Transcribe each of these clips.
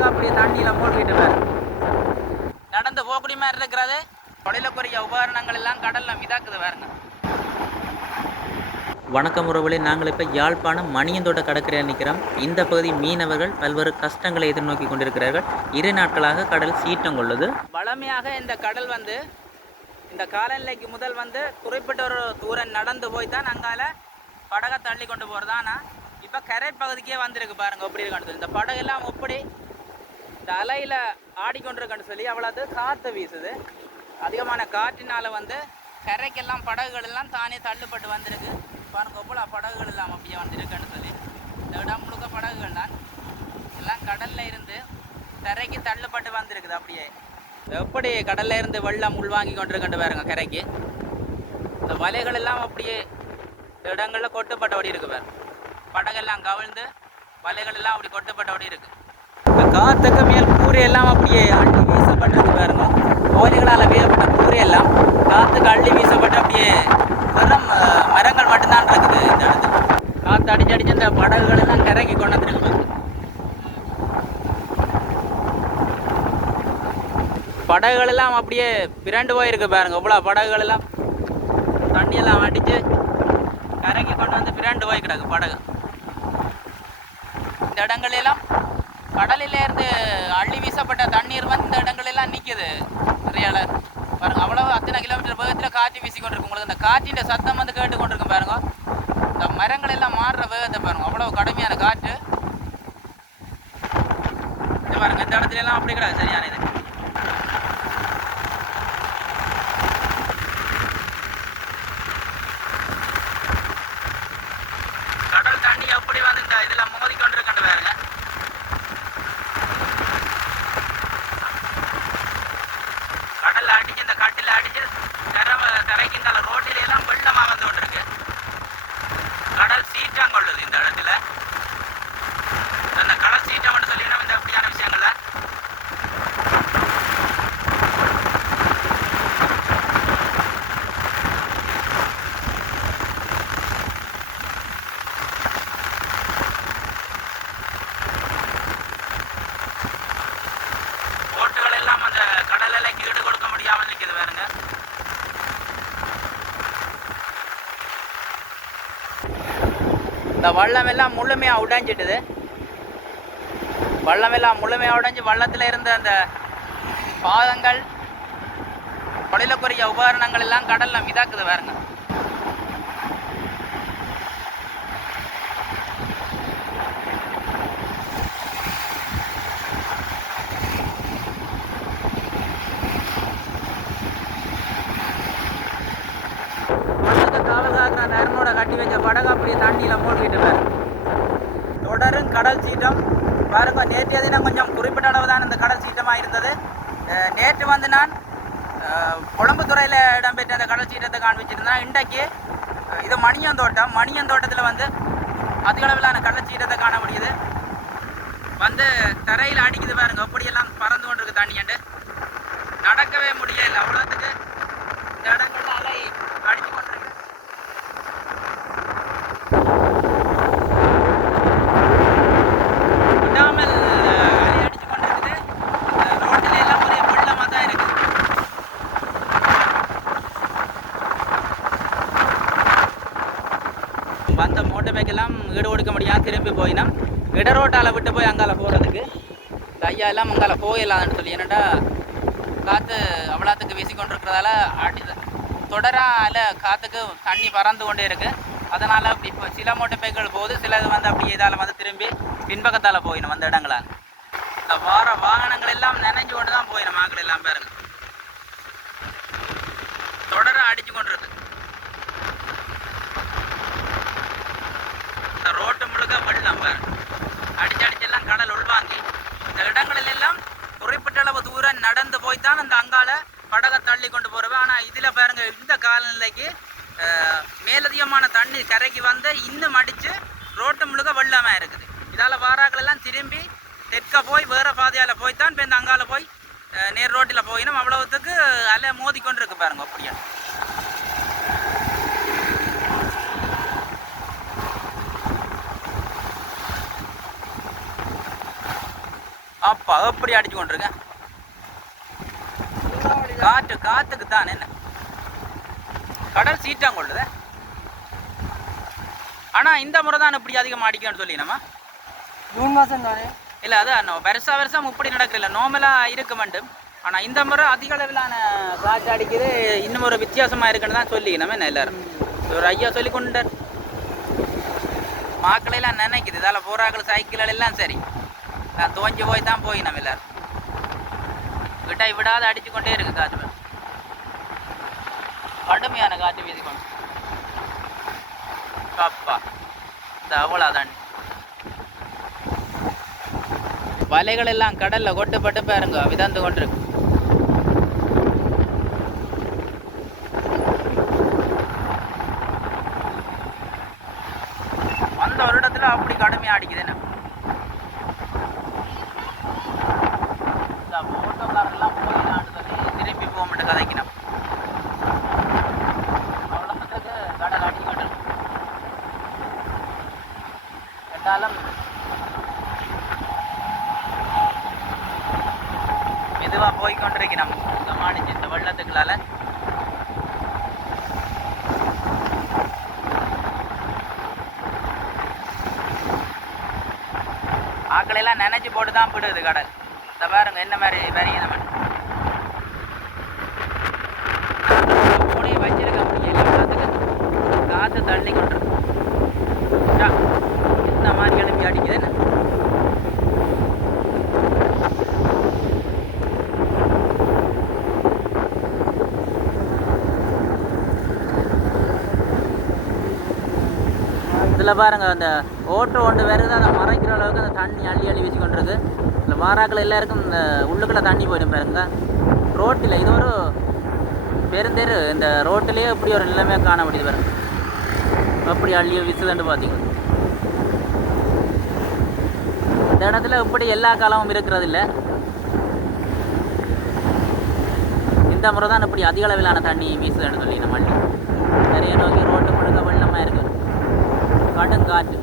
படகு அப்படியே தண்ணியில் மூழ்கிட்டு வேறு நடந்து போகக்கூடிய மாதிரி இருக்கிறது. தொழிலுக்குரிய உபகரணங்கள் எல்லாம் கடலில் மிதக்குது வேறுங்க. வணக்கம் உறவுகளே, நாங்கள் இப்போ யாழ்ப்பாணம் மணியந்தோட்ட கடற்கரையில் நிற்கிறோம். இந்த பகுதி மீனவர்கள் பல்வேறு கஷ்டங்களை எதிர்நோக்கி கொண்டிருக்கிறார்கள். 2 நாட்களாக கடல் சீற்றம் கொள்ளுது. வளமையாக இந்த கடல் இந்த காலநிலைக்கு முதல் குறிப்பிட்ட ஒரு தூரம் நடந்து போய் தான் அங்கால படகை தள்ளி கொண்டு போகிறது. ஆனால் இப்போ கரை பகுதிக்கே வந்திருக்கு பாருங்க. எப்படி இருக்கு இந்த படகெல்லாம் எப்படி இந்த அலையில் ஆடிக்கொண்டிருக்குன்னு சொல்லி அவ்வளோது காற்று வீசுது. அதிகமான காற்றினால் கரைக்கெல்லாம் படகுகள் எல்லாம் தானே தள்ளுப்பட்டு வந்திருக்கு பாருங்க. போல படகுகள் எல்லாம் அப்படியே வந்திருக்குன்னு சொல்லி இந்த இடம் முழுக்க படகுகள் தான் எல்லாம் கடல்ல இருந்து கரைக்கு தள்ளுப்பட்டு வந்திருக்குது. அப்படியே எப்படி கடல்ல இருந்து வெள்ளம் உள்வாங்கி கொண்டிருக்கின்ற பாருங்க கரைக்கு. இந்த வலைகள் எல்லாம் அப்படியே இடங்கள்ல கொட்டுப்பட்டபடி இருக்கு பாருங்க. படகெல்லாம் கவிழ்ந்து வலைகள் எல்லாம் அப்படி கொட்டுப்பட்டபடி இருக்கு. காத்துக்கு மேல் கூரையெல்லாம் அப்படியே அள்ளி வீசப்பட்டிருக்கு பாருங்க. ஓலைகளால் வீசப்பட்ட கூரையெல்லாம் காத்துக்கு அள்ளி வீசப்பட்டு அப்படியே வெறும் மரங்கள் மட்டும்தான் இருக்குது. இந்த இடத்துல காற்று அடிச்சு இந்த படகுகள் எல்லாம் கரைக்கு கொண்டு வந்துருக்கு. படகுகள் எல்லாம் அப்படியே பிறண்டு போயிருக்கு பாருங்க. இவ்வளோ படகுகள் எல்லாம் தண்ணியெல்லாம் அடிச்சு கரைக்கு கொண்டு வந்து பிறண்டு போய் கிடக்கு படகு. இந்த இடங்களெல்லாம் கடலிலேருந்து அள்ளி வீசப்பட்ட தண்ணீர் இந்த இடங்களெல்லாம் நிற்குது. நிறைய பாருங்க. அவ்வளவு அத்தனை கிலோமீட்டர் வேகத்தில் காற்று வீசி கொண்டிருக்கு. உங்களுக்கு இந்த காற்றின் சத்தம் கேட்டு கொண்டிருக்கும் பாருங்க. இந்த மரங்கள் எல்லாம் மாறுற வேகத்தை பாருங்க. அவ்வளவு கடுமையான காற்று பாருங்க. இந்த இடத்துல எல்லாம் அப்படி கிடையாது. சரியான இது கடல் தண்ணி எப்படி இந்த இதுல மோதி கொண்டிருக்கின்ற பாருங்க. கடல்ல அடிச்சு இந்த கட்டில அடிச்சு தரைக்கு இந்த ரோட்டில எல்லாம் வெள்ளமா வந்து கொண்டிருக்கு. கடல் சீற்றம் கொள்ளுது இந்த இடத்துல. அந்த கடல் சீற்றம் மட்டும் சொல்லிக்கணும் இந்த அப்படியான விஷயங்கள்ல. போட்டுகள் எல்லாம் அந்த கடல் எல்லைக்கு ஈடு கொடுக்க முடியாமல் நிற்குது பாருங்க. இந்த வள்ளம் எல்லாம் முழுமையா உடைஞ்சிட்டுது. வள்ளம் எல்லாம் முழுமையா உடைஞ்சு வள்ளத்துல இருந்த அந்த பாதங்கள் தொழிலுக்குரிய உபகரணங்கள் எல்லாம் கடல்ல மிதக்குது பாருங்க. நேரனோட கட்டி வச்ச படகு அப்படியே தண்ணியில மூழ்கிட்டு பாரு. தொடரும் கடல் சீற்றம் பாருங்க. நேற்றைய தினம் கொஞ்சம் குறிப்பிட்ட அளவு தான் இந்த கடல் சீற்றமாக இருந்தது. நேற்று நான் கொழம்புத்துறையில் இடம்பெற்ற அந்த கடல் சீற்றத்தை காண்பிச்சிருந்தேன். இன்றைக்கு இது மணியந்தோட்டத்தில் அதிக அளவிலான கடல் சீற்றத்தை காண முடியுது. தரையில் அடிக்குது பாருங்க. அப்படியெல்லாம் பறந்து கொண்டிருக்கு தண்ணியண்டு. நடக்கவே முடியல. அவ்வளோத்துக்கு இந்த இடங்கள்ல அலை அடிச்சு கொண்டிருக்கு. விடாமல் அலை அடிச்சு கொண்டிருக்குது. ரோட்டில எல்லாம் ஒரே வெள்ளமா தான் இருக்குது. வந்த மோட்டர் பைக்கெல்லாம் ஈடு கொடுக்க முடியாது திரும்பி போயினோம். இடரோட்டால் விட்டு போய் அங்கால போகிறதுக்கு இந்த ஐயா எல்லாம் அங்கால போயிடலான்னு சொல்லி. என்னடா காற்று அவ்வளோத்துக்கு வீசி கொண்டிருக்கிறதால தொடரால காற்றுக்கு தண்ணி பறந்து கொண்டே இருக்குது. அதனால் இப்போ சில மோட்டர் பைக்குகள் போகுது. சிலது அப்படியே இதால் திரும்பி பின்பக்கத்தால் போயிடும் அந்த இடங்களால். இந்த வாகனங்கள் எல்லாம் நினைஞ்சு கொண்டு தான் போயிடும். மக்கள் எல்லாம் பாருங்க தொடர அடிச்சு கொண்டு இருக்கு. இந்த ரோட்டு முழுக்க வெள்ளம் பாருங்க. அடிச்செல்லாம் கடல் உள்வாங்கி இந்த இடங்களில் எல்லாம் குறிப்பிட்ட அளவு தூரம் நடந்து போய்தான் அந்த அங்கால படகை தள்ளி கொண்டு போறவன். ஆனால் இதில் பாருங்க இந்த காலநிலைக்கு மேலதிகமான தண்ணி கரைக்கு இன்னும் அடித்து ரோட்டு முழுக்க வெள்ளமாக இருக்குது. இதால் வாராக்கள் எல்லாம் திரும்பி தெற்க போய் வேறு பாதையால் போய்த்தான் இப்போ இந்த அங்கால போய் நேர் ரோட்டில் போயினும். அவ்வளவுத்துக்கு அலை மோதி கொண்டு இருக்கு பாருங்க. அப்படியா அப்பா எப்படி அடிச்சு கொண்டிருக்கேன். காத்துக்கு தான் என்ன கடல் சீட்டாங்க கொள்ளுது. ஆனா இந்த முறை தான் இப்படி அதிகமாக அடிக்கணும்னு சொல்லி நம்ம ஜூன் மாதம் தானே இல்லை அதான் வருஷம் இப்படி நடக்கல, நார்மலாக இருக்க வேண்டும். ஆனால் இந்த முறை அதிக அளவிலான காற்று அடிக்குது. இன்னும் ஒரு வித்தியாசமாக இருக்குன்னு தான் சொல்லிக்கணும் என்ன எல்லாரும். ஒரு ஐயா சொல்லி கொண்டார். மாக்களையெல்லாம் நினைக்குது இதால் போறாக்கள் சைக்கிள் எல்லாம் சரி நான் தோஞ்சி போய் தான் போய் நம்ம எல்லாரும் விட்டாய் விடாத அடிச்சு கொண்டே இருக்கு காற்று. கடுமையான காற்று வீசிக்கொண்டு அப்பா இந்த அவ்வளோதான். வலைகள் எல்லாம் கடல்ல கொட்டுப்பட்டு பாருங்க விதந்து கொண்டிருக்கு. அந்த ஒரு இடத்துல அப்படி கடுமையா அடிக்குது என்ன. போட்டோக்காரெல்லாம் போயிடான்னு சொல்லி திரும்பி போக மாட்டேன் கதைக்கணும். அவ்வளோத்துக்கு கடல் அடிக்கொண்டு ரெண்டாலும் மெதுவாக போய்கொண்டிருக்கிறோம் இந்த மாடிச்சு இந்த வெள்ளத்துக்குள்ளால. ஆக்களெல்லாம் நினைச்சு போட்டு தான் போடுது கடல். இந்த பாருங்க என்ன மாதிரி வரைய நம்ம மூடையை வச்சிருக்க முடியல. எல்லாத்துக்கு காற்று தள்ளி கொண்டிருக்கு. இந்த மாதிரி எழுப்பி அடிக்குது என்ன. இதில் பாருங்கள் அந்த ஓட்டு ஒன்று வருது அதை மறைக்கிற அளவுக்கு அந்த தண்ணி அள்ளி வீசி கொண்டிருக்கு. இந்த வாராக்கள் எல்லாருக்கும் இந்த உள்ளுக்குள்ளே தண்ணி போயிடும் பாருங்க. ரோட்டில் இது ஒரு பெருந்தெரு, இந்த ரோட்டிலேயே இப்படி ஒரு நிலைமையாக காண முடியுது பாருங்க. அப்படி அள்ளியோ வீசுதுன்னு பார்த்தீங்க. இந்த இடத்துல இப்படி எல்லா காலமும் இருக்கிறது இல்லை. இந்த முறை தான் இப்படி அதிக அளவிலான தண்ணி வீசுதுன்னு சொல்லி நம்ம அள்ளி நிறைய நோக்கி ரோட்டு முழுக்க வெள்ளமாக இருக்குது. கடுங்காற்று.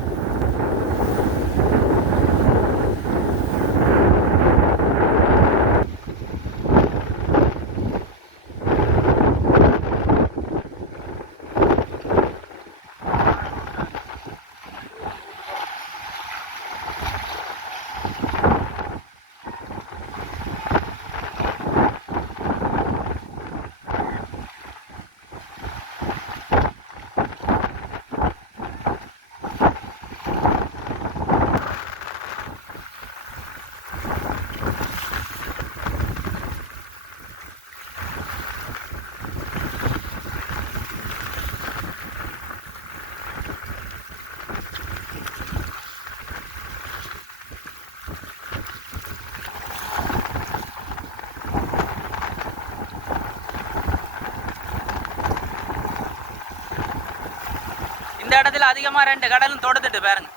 இந்த இடத்துல அதிகமாக 2 கடலும் தொடுத்துட்டு பாருங்க.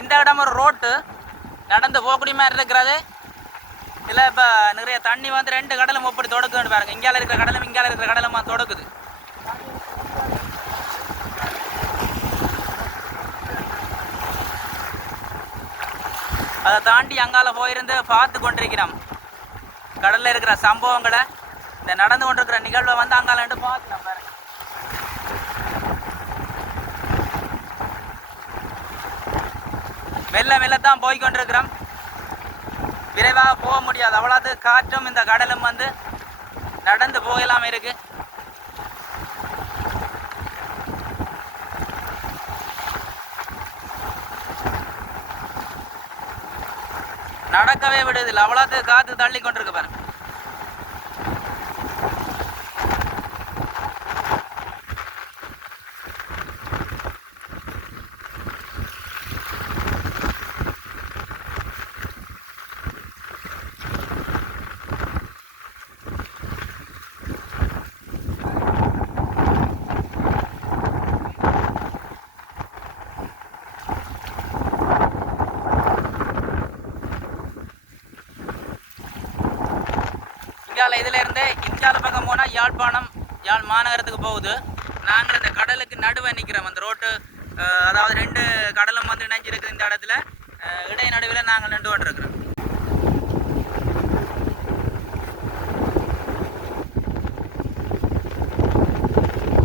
இந்த இடம் ஒரு ரோட்டு நடந்து போகக்கூடிய மாதிரி இருக்கிறது. இதில் இப்போ நிறைய தண்ணி வந்து 2 கடலும் எப்படி தொடுக்குன்னு பாருங்க. இங்கால இருக்கிற கடலும் இங்கால இருக்கிற கடலும் தொடுக்குது. அதை தாண்டி அங்கால போயிருந்து பார்த்து கொண்டிருக்கிறோம் கடலில் இருக்கிற சம்பவங்களை. இந்த நடந்து கொண்டிருக்கிற நிகழ்வை வந்து அங்காலன்ட்டு பார்க்கலாம் பாருங்க. மெல்ல மெல்லத்தான் போய்கொண்டிருக்கிறோம். விரைவாக போக முடியாது, அவ்வளவு காற்றும் இந்த கடலும் வந்து நடந்து போகலாம் இருக்கு. நடக்கவே விடுதில்லை, அவ்வளவு காத்து தள்ளி கொண்டிருக்கு பாருங்க. இதில் இருந்து இந்தியால பக்கம் போனால் யாழ் மாநகரத்துக்கு போகுது. நாங்கள் இந்த கடலுக்கு நடுவே நிற்கிறோம். அந்த ரோட்டு அதாவது 2 கடலும் வந்து இணைஞ்சிருக்கு. இந்த இடத்துல இடை நடுவில் நாங்கள் நின்று கொண்டிருக்கிறோம்.